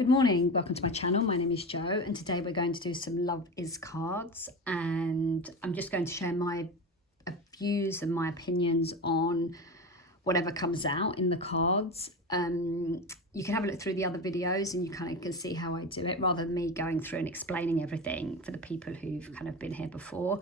Good morning, welcome to my channel. My name is Jo and today we're going to do some Love Is cards, and I'm just going to share my views and my opinions on whatever comes out in the cards. You can have a look through the other videos and you kind of can see how I do it rather than me going through and explaining everything for the people who've kind of been here before.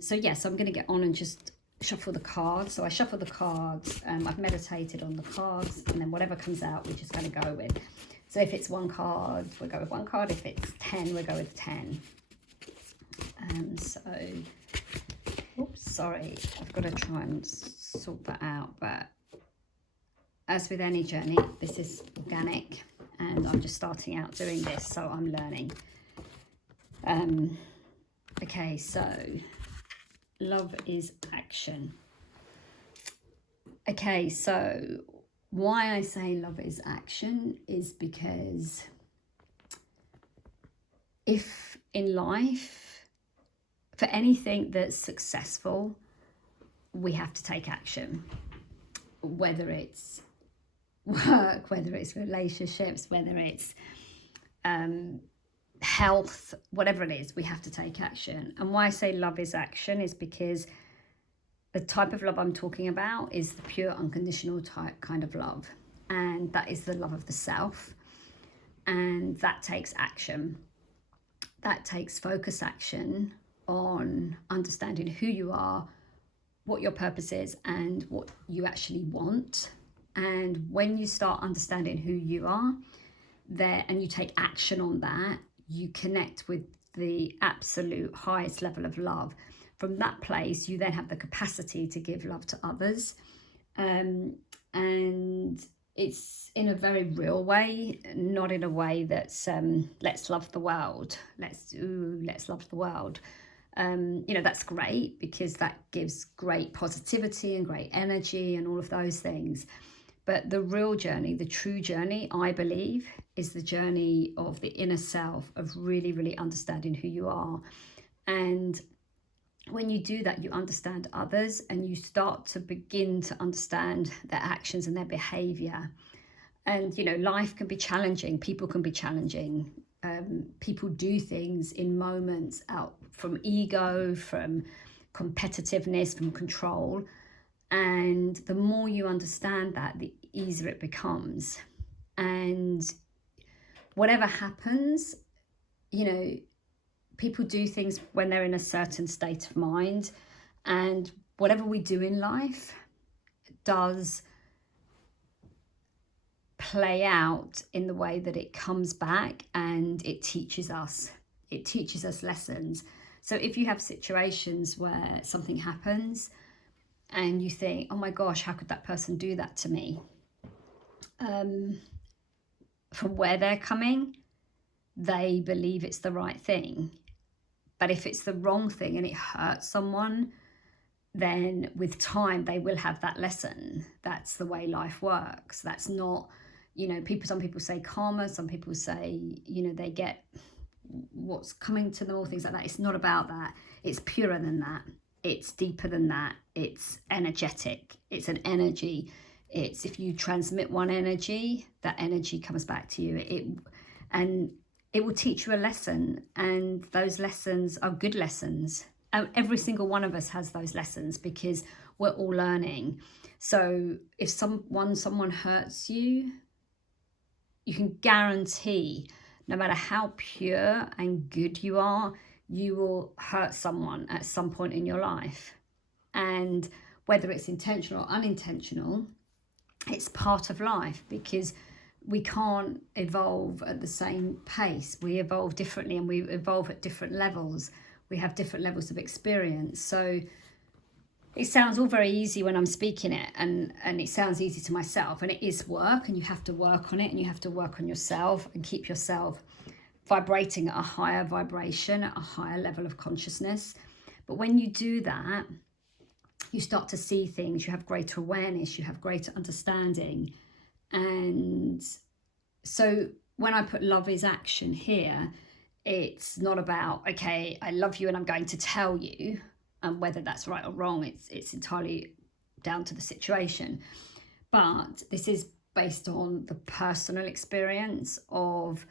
So yes, I'm going to get on and just shuffle the cards. So I shuffle the cards, I've meditated on the cards, and then whatever comes out we're just going to go with. So if it's one card, we'll go with one card. If it's 10, we'll go with 10. Oops, sorry, I've got to try and sort that out. But as with any journey, this is organic and I'm just starting out doing this, so I'm learning. Okay, so love is action. Okay, so why I say love is action is because if in life, for anything that's successful, we have to take action. Whether it's work, whether it's relationships, whether it's health, whatever it is, we have to take action. And why I say love is action is because the type of love I'm talking about is the pure unconditional type kind of love, and that is the love of the self, and that takes action. That takes focus action on understanding who you are, what your purpose is, and what you actually want. And when you start understanding who you are there and you take action on that, you connect with the absolute highest level of love. From that place, you then have the capacity to give love to others. And it's in a very real way, not in a way that's let's love the world, let's love the world. That's great because that gives great positivity and great energy and all of those things. But the real journey, the true journey, I believe, is the journey of the inner self, of really, really understanding who you are. And when you do that, you understand others and you start to begin to understand their actions and their behavior. And, life can be challenging. People can be challenging. People do things in moments out from ego, from competitiveness, from control. And the more you understand that, the easier it becomes. And whatever happens, people do things when they're in a certain state of mind, and whatever we do in life does play out in the way that it comes back, and it teaches us lessons. So if you have situations where something happens and you think, oh my gosh, how could that person do that to me? From where they're coming, they believe it's the right thing. But if it's the wrong thing and it hurts someone, then with time they will have that lesson. That's the way life works. That's not, some people say karma, some people say, they get what's coming to them, all things like that. It's not about that. It's purer than that. It's deeper than that. It's energetic. It's an energy. It's if you transmit one energy, that energy comes back to you. It will teach you a lesson, and those lessons are good lessons. Every single one of us has those lessons because we're all learning. So if someone hurts you, you can guarantee, no matter how pure and good you are, you will hurt someone at some point in your life. And whether it's intentional or unintentional, it's part of life, because we can't evolve at the same pace. We evolve differently and we evolve at different levels. We have different levels of experience. So it sounds all very easy when I'm speaking it, and it sounds easy to myself, and it is work, and you have to work on it, and you have to work on yourself and keep yourself vibrating at a higher vibration, at a higher level of consciousness. But when you do that, you start to see things, you have greater awareness, you have greater understanding. And so when I put love is action here, it's not about, okay, I love you and I'm going to tell you, and whether that's right or wrong, it's entirely down to the situation. But this is based on the personal experience of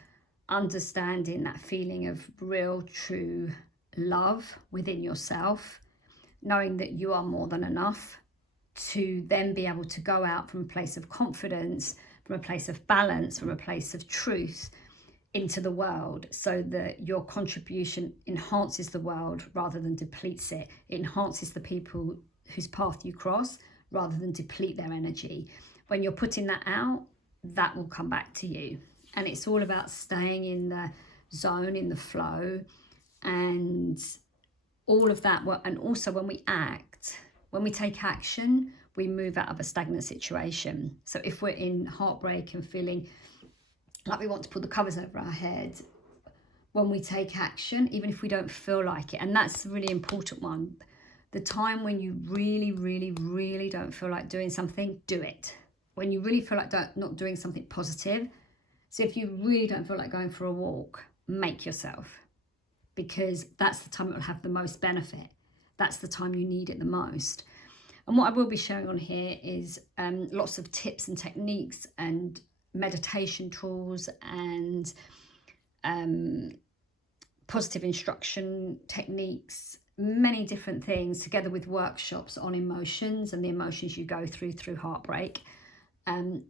understanding that feeling of real, true love within yourself, knowing that you are more than enough, to then be able to go out from a place of confidence, from a place of balance, from a place of truth into the world, so that your contribution enhances the world rather than depletes it. It enhances the people whose path you cross rather than deplete their energy. When you're putting that out, that will come back to you. And it's all about staying in the zone, in the flow, and all of that. And also when we act, when we take action, we move out of a stagnant situation. So if we're in heartbreak and feeling like we want to pull the covers over our head, when we take action, even if we don't feel like it, and that's a really important one, the time when you really, really, really don't feel like doing something, do it. When you really feel like not doing something positive, so if you really don't feel like going for a walk, make yourself, because that's the time it will have the most benefit. That's the time you need it the most. And what I will be sharing on here is lots of tips and techniques and meditation tools and positive instruction techniques, many different things, together with workshops on emotions and the emotions you go through heartbreak. And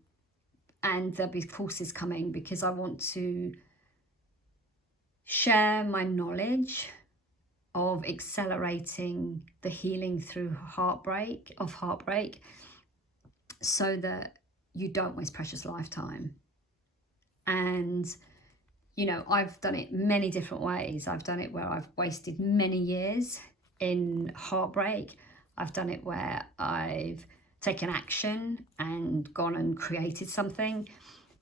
there'll be courses coming, because I want to share my knowledge of accelerating the healing through heartbreak, so that you don't waste precious lifetime. And you know, I've done it many different ways. I've done it where I've wasted many years in heartbreak. I've done it where I've taken action and gone and created something.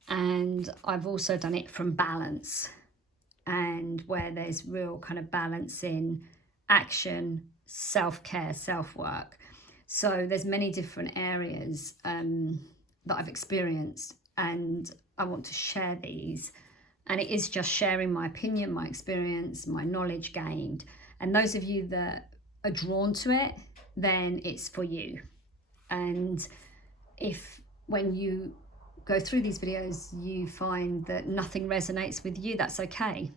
And I've also done it from balance, and where there's real kind of balance in action, self-care, self-work. So there's many different areas that I've experienced, and I want to share these. And it is just sharing my opinion, my experience, my knowledge gained. And those of you that are drawn to it, then it's for you. And if when you go through these videos, you find that nothing resonates with you, that's okay.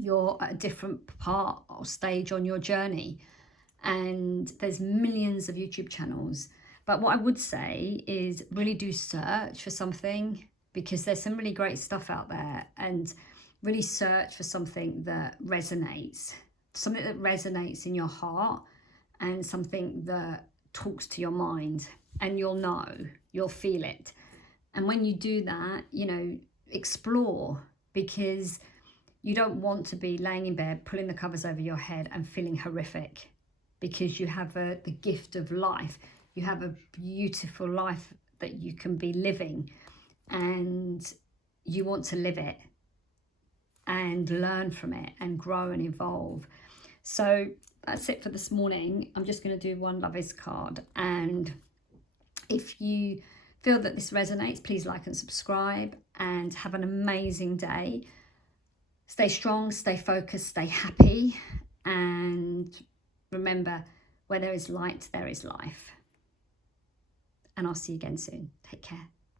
You're at a different part or stage on your journey. And there's millions of YouTube channels. But what I would say is really do search for something, because there's some really great stuff out there, and really search for something that resonates in your heart, and something that talks to your mind, and you'll feel it. And when you do that, you know, explore, because you don't want to be laying in bed, pulling the covers over your head and feeling horrific, because you have the gift of life. You have a beautiful life that you can be living, and you want to live it and learn from it and grow and evolve. So that's it for this morning. I'm just going to do one Love Is card. And if you feel that this resonates, please like and subscribe, and have an amazing day. Stay strong, stay focused, stay happy, and remember, where there is light, there is life. And I'll see you again soon. Take care.